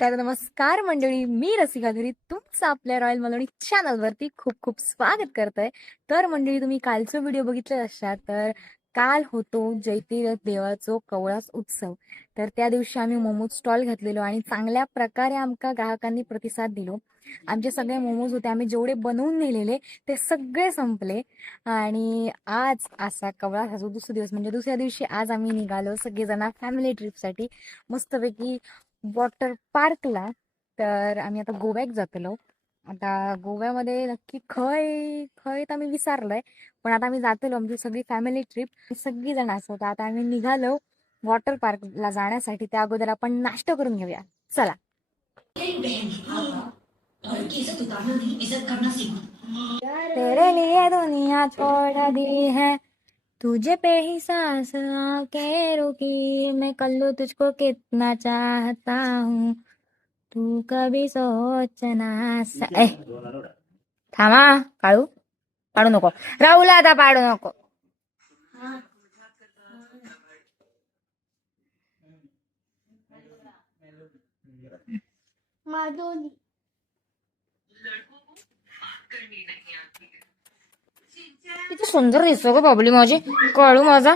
तर नमस्कार मंडळी, मी रसिका धुरी तुमचं आपल्या रॉयल मलोनी चॅनलवरती खूप खूप स्वागत करतोय. तर मंडळी, तुम्ही कालचा व्हिडिओ बघितले असणार. तर काल होतो जैतिरथ देवाचो कवळास उत्सव. तर त्या दिवशी आम्ही मोमोज स्टॉल घातलेलो आणि चांगल्या प्रकारे आमका ग्राहकांनी प्रतिसाद दिलो. आमचे सगळे मोमोज होते, आम्ही जेवढे बनवून नेलेले ते सगळे संपले. आणि आज असा कवळास दुसरा दिवस म्हणजे दुसऱ्या दिवशी आज आम्ही निघालो सगळेजण फॅमिली ट्रिपसाठी मस्तपैकी वॉटर पार्कला. तर आम्ही आता गोव्यात जातलो. आता गोव्यामध्ये नक्की खय खय तर आम्ही विसरलोय, पण आता आम्ही जातलो. आमची सगळी फॅमिली ट्रिप सगळी जण असं होतं. आता आम्ही निघालो वॉटर पार्कला जाण्यासाठी. त्या अगोदर आपण नाश्ता करून घेऊया, चला. तेरे लिए दुनिया छोड़ दी है, तुझे पे ही सांस आके रुकी, मैं कल्लू तुझको कितना चाहता हूँ, तू कभी सोचना थांबा. काढू पाडू नको, राहुला आता पाडू नको. किती सुंदर दिसतो ग बबली माझी, काढू माझा.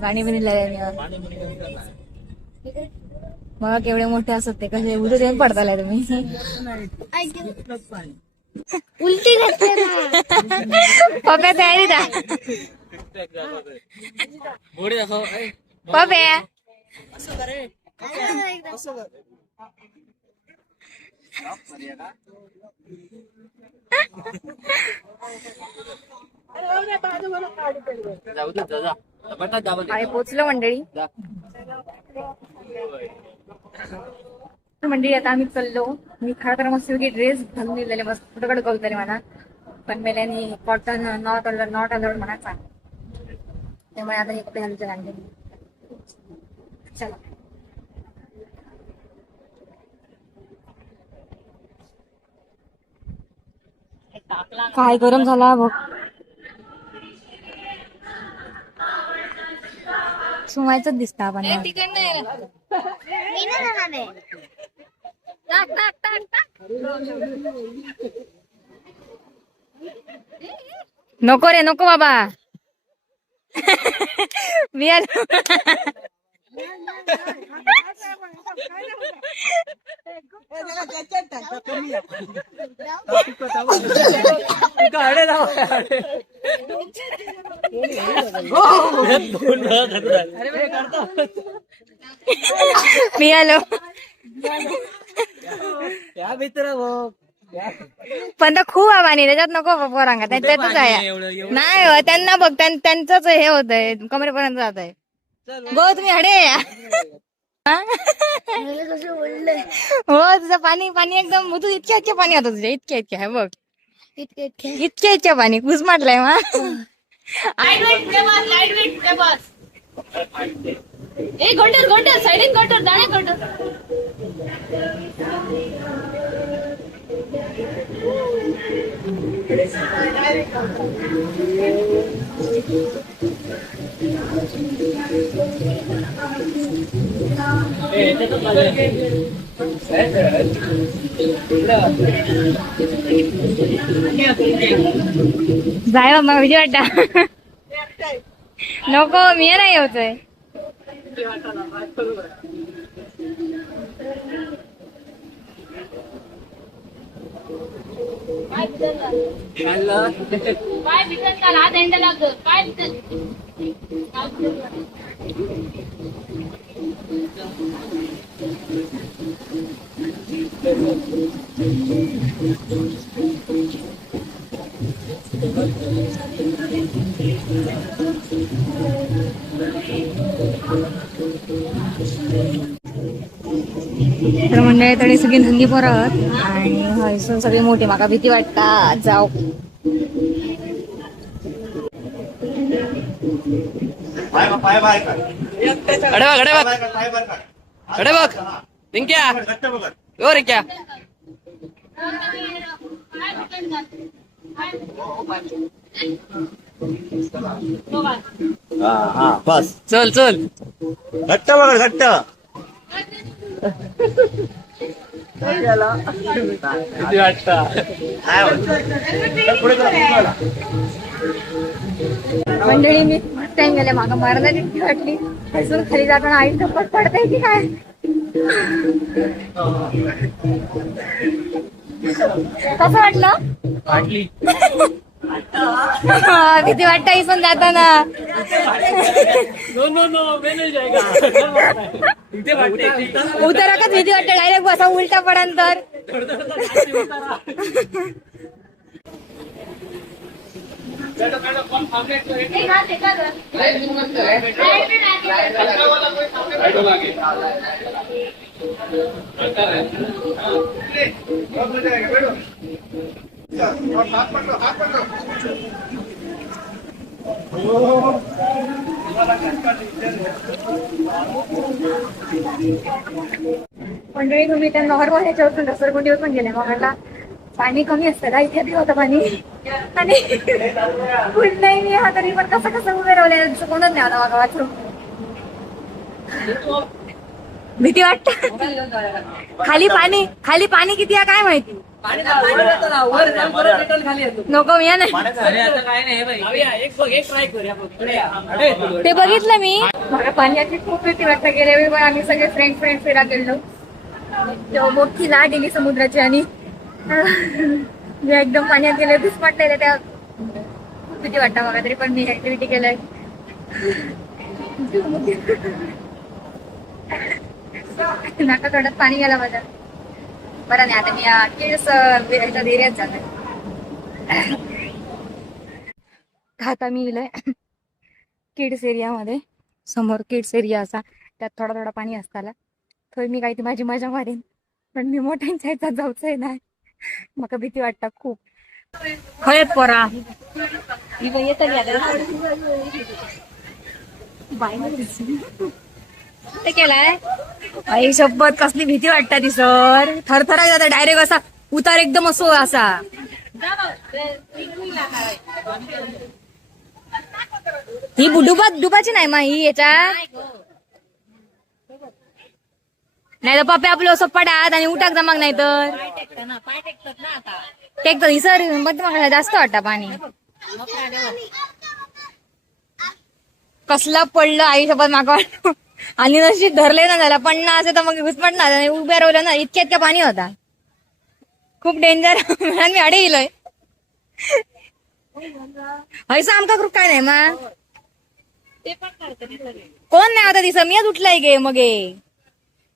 गाणी बिणी मग केवढे मोठे असत ते, कसे उद्या देऊन पडताय तुम्ही. उलटी पप्या तयारी दा पप्या पोचलो मंडळी. मंडळी आता आम्ही चाललो. मी खरं तर मस्त ड्रेस घालून दिलेले, मस्त कुठं गवतले मला, पण मेल्यानी कॉटन नॉट अलाउड म्हणायचा, त्यामुळे आता हे कपडे घालूचे लागले. चला. काय गरम झाला बघ. सुमायच दिसता आपण नको रे नको बाबा. मी आलो. मी आलो पण खूप आव्हाने त्याच्यात नको पोरांगा, त्याच्यातच आहे. नाही हो, त्यांना बघ त्यांचंच हे होतंय, कमरेपर्यंत जात आहे. गो तुम्ही हडे हो. तुझं पाणी पाणी एकदम तू इतक्या पाणी होतं तुझ्या, इतक्या आहे बघ, इतक्या पाणी घुसमाटलंय मा. घोटर साईडीन घोटर दाणे घोटर. जाय मग विजय वाटता नको, मी नाही होतोय. काय बिझनेस का हात एंड लागतो काय तर म्हणजे तरी सगळी नंगी परत आणि हयसून सगळी मोठी म्हाका भीती वाटता जाऊ. अडे बघ रिंक्या ओ रिंक्या बस चल चल घट्ट बघ घट्ट. किती वाटतं मंडळी मी फर्स्ट टाइम गेले मागा मारला भीती वाटली. हसून खाली जाताना आई टप्पत पडते की काय. कसं वाटलं? भीती वाटत इसून जाताना. उतराकच भीती वाटते डायरेक्ट बसा उलटा पडान तर. मंडळी तुम्ही त्या नॉर्मल ह्याच्यावरून घसरगुंडीवर पण गेले मग आता पाणी कमी असतं का इथे होतं पाणी आणि कुठ नाही मी हा तरी पण कसं कसं उभे राहिले कोणच नाही आता मागा वाचून भीती वाटत. खाली पाणी किती आहे काय माहिती. नको मी नाही ते बघितलं मी. मला पाण्याची खूप भीती वाटत. गेल्या वेळी पण आम्ही सगळे फ्रेंड फिरा गेलो तेव्हा मोठी लाट दिली समुद्राची आणि जे एकदम पाण्यात गेले घुसमटलेले त्या खूप भीती वाटत मला. तरी पण मी ऍक्टिव्हिटी केलंय. नाका तोंडात पाणी गेला माझ्या. बरं नाही आता मी केस एरियात जाते. आता मी गेलोय किड्स एरियामध्ये. समोर किड्स एरिया असा त्यात थोडा थोडा पाणी असताना थोडी मी काही ती माझी मजा मारेन पण मी मोठ्यांच्या ह्याच्यात जाऊचंय नाही. मला भीती वाटत खूप. खळेत पोरा ते केलाय आई शपथ कसली भीती वाटत ती सर. थरथरा जाता डायरेक्ट असा उतार एकदम असो असा. ही डुबाची नाही मा ही याच्या नाही तर पप्पे आपलं असं पडात आणि उठाक जमाक नाही तर टेकत ही सर मला जास्त वाटतं पाणी. कसला पडलं आई सोबत मागा वाटत आणि नशी धरले ना झाला पण ना असं तर मग घुसमटणार उभ्या राहिलं ना इतक्या पाणी होता. खूप डेंजर मी अडे गेलोय. हैसा आमका ग्रुप काय नाही मग कोण नाही आता दिस मीच उठलाय गे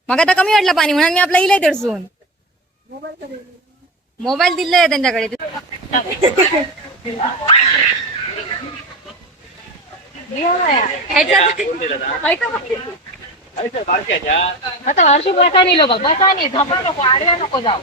मग आता कमी वाटलं पाणी म्हणून मी आपला इलाय तरसून मोबाईल दिलाय त्यांच्याकडे. आता हर्षी बसा नाही लो बसा नाही झपा नको आडव्या नको जाऊ.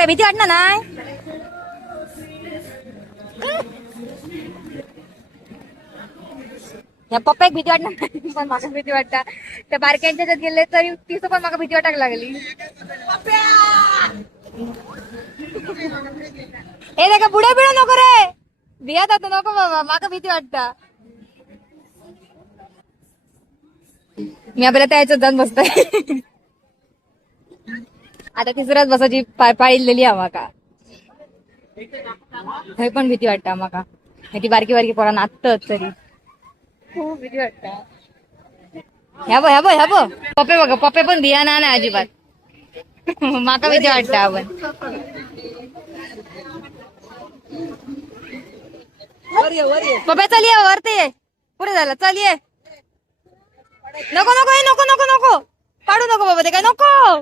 भीती वाटणार नाही. या पप्पा भीती वाटणार नाही पण मला भीती वाटता. त्या बारक्यांच्या ह्याच्यात गेले तरी तीच पण मला भीती वाटायला लागली. हे का बुड्या बिडा नको रे. बियात आता नको बाबा, माका भीती वाटता. मी आपल्याला त्या ह्याच्यात जाऊन बसतोय. आता तिसऱ्याच बसाची पाळलेली हवा का. थंय पण भीती वाटतं माका. ती बारकी बारकी पोरा नाचत तरी खूप भीती वाटतं. ह्या बो पप्पे बघा, पप्पे पण भिया ना नाही अजिबात. माका भीती वाटतं आपण. पप्पा चल ये वरती ये. पुढे झालं चल ये. नको नको हे नको नको नको पाडू नको बाबा ते काय नको.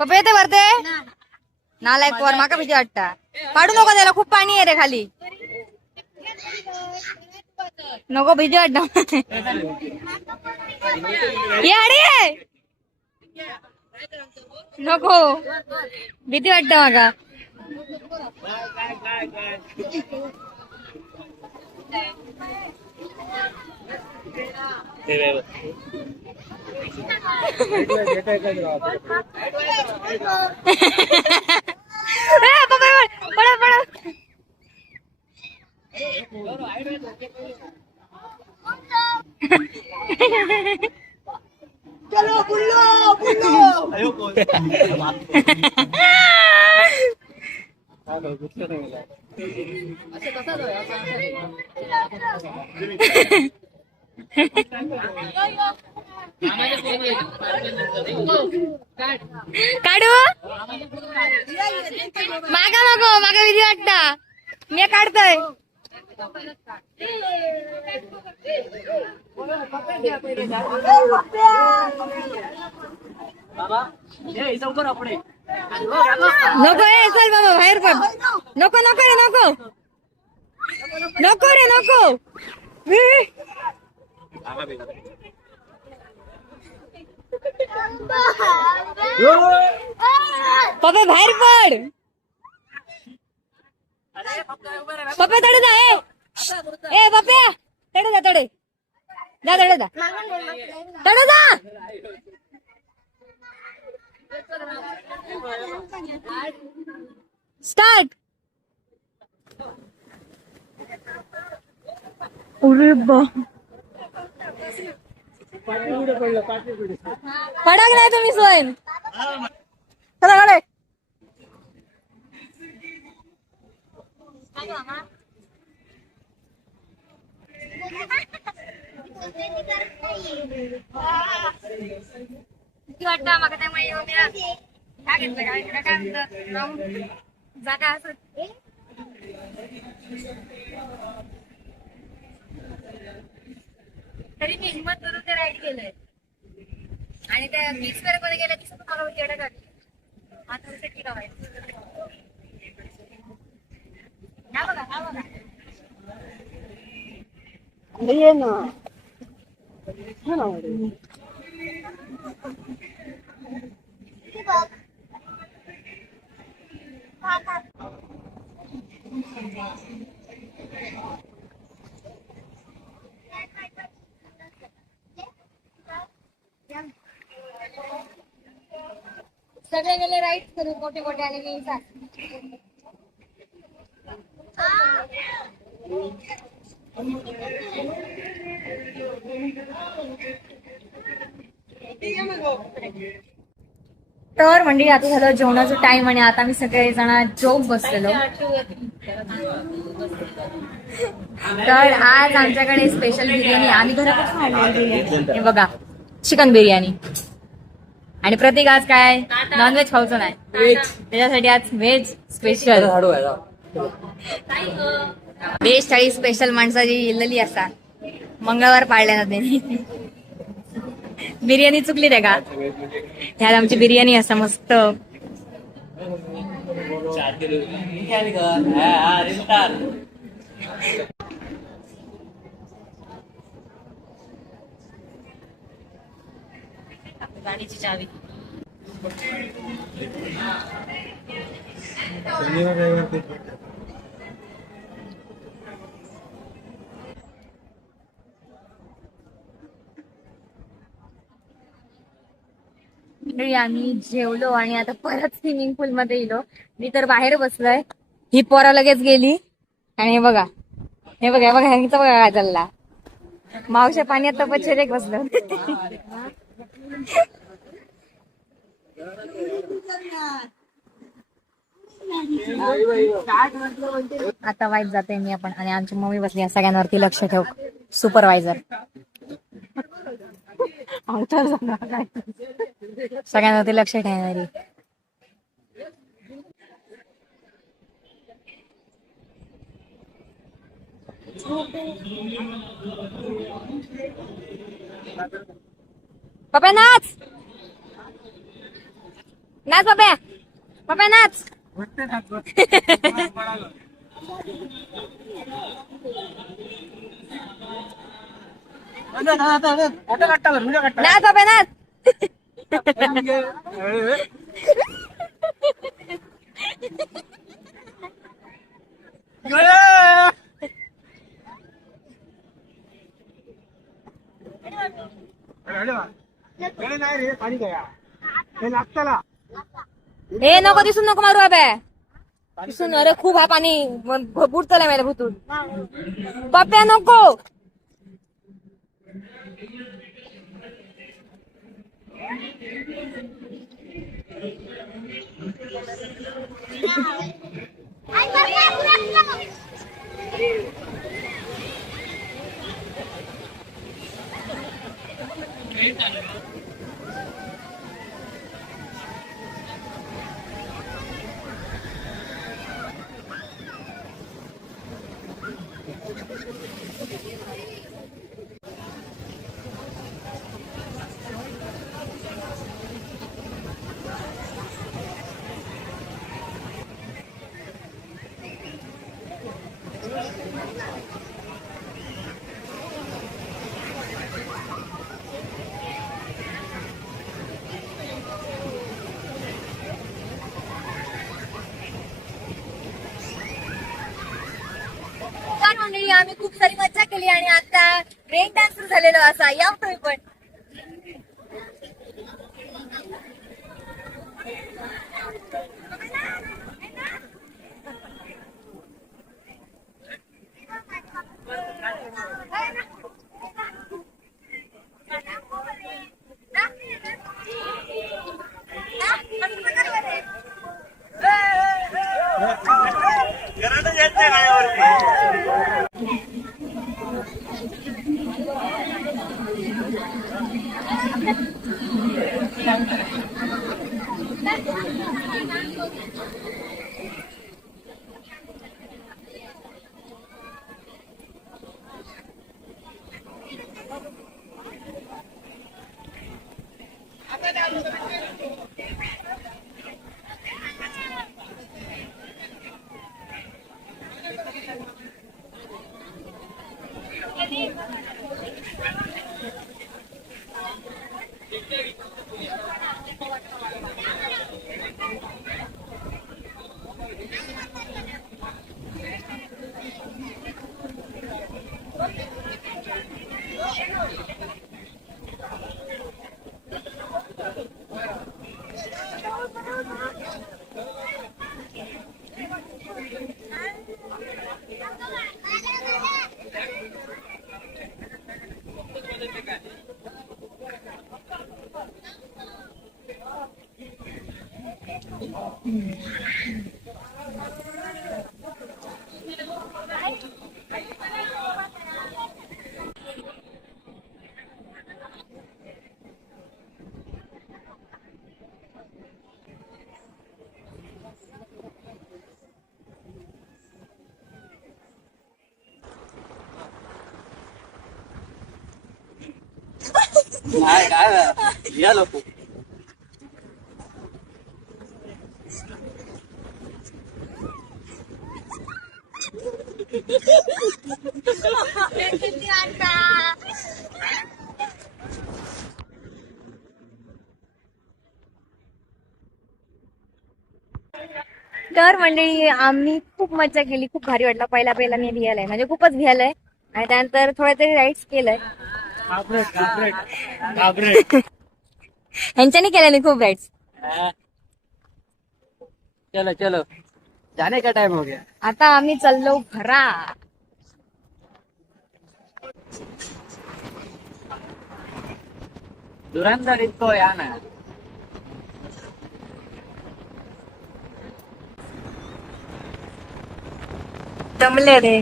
पप्पा येते वरते नालायक पोर, माका भीती वाटतं. पाडू नको त्याला, खूप पाणी आहे रे खाली. नको भीती वाटत. ये अरे नको भीती वाटत माका. पडा पडा. काढू मागा नको, मागा भीती वाटता. मी काढतोय. नको ए चल बाबा बाहेर पड. नको नको रे नको नको रे नको. पप्पा बाहेर पड. पप्पा तडे जा. ए पप्पा तडे जा तडे जा तडे जा तडे जा. स्टार्ट. अरे बा पडक नाही तुम्ही सोय. चला कडे वाटतं मग त्यामुळे काय घेतलं काय म्हणतात जागा असं. तरी मी हिंमत करून ते राईड केलंय आणि त्या मिक्स वर मध्ये गेल्या तिथं तुम्हाला उजेडा घातली. आता ठीक आहे ना बघा ना बघा. ये ना सगळे गेले राईट करून मोठे मोठे आणि मी तर म्हणजे आता झालं जेवणाचं टाइम आणि आता मी सगळे जण जेवून बसलेलो. तर आज आमच्याकडे स्पेशल बिर्याणी आम्ही घरापासून आणलेली. हे बघा चिकन बिर्याणी. आणि प्रत्येक आज काय नॉनव्हेज खाऊचं नाही, त्याच्यासाठी आज व्हेज स्पेशल. व्हेज थाळी स्पेशल माणसाची इल्लली असा मंगळवार पाळल्या जाते. बिर्याणी चुकली त्या का ह्यात आमची बिर्याणी असा मस्त. गाडीची चावी आम्ही जेवलो आणि आता परत स्विमिंग पूल मध्ये गेलो. मी तर बाहेर बसलोय ही पोरा लगेच गेली आणि हे बघा हे बघा हे बघा ह्यांचं बघा काय चालला मावशा पाण्यात तपश्चर्येक बसलं आता वाईट जाते मी आपण आणि आमची मम्मी बसली आहे सगळ्यांवरती लक्ष ठेव सुपरवायझर सगळ्यांवरती लक्ष ठेवणारी पप्या नाच नाच पप्या पप्या नाच नाच पप्या नाच हे नको दिसून नको मारू अबे दिसून अरे खूप आहे पाणी बुडतलंय मला भुतून पप्या नको मंडळी आम्ही खूप सारी मज्जा केली आणि आता ब्रेक डान्स सुरू झालेलो असा या तुम्ही पण काय या लोक तर मंडळी आम्ही खूप मज्जा केली खूप भारी वाटला पहिला मी भियालाय म्हणजे खूपच भियालाय आणि त्यानंतर थोड्या तरी राईड्स केलंय ह्यांच्यानी केल्या नाही खूप राईड्स चलो चलो जाने का टाइम हो गया. आता आम्ही चाललो घरा. धुरंधर इतको या ना. जमले रे.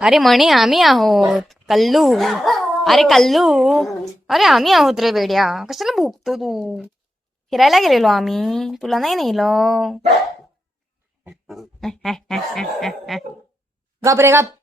अरे म्हणे आम्ही आहोत कल्लू. अरे कल्लू. अरे आम्ही आहोत रे बेड्या. कशाला भुकतो तू? फिरायला गेलेलो आम्ही, तुला नाही नेलं. गप रे गप.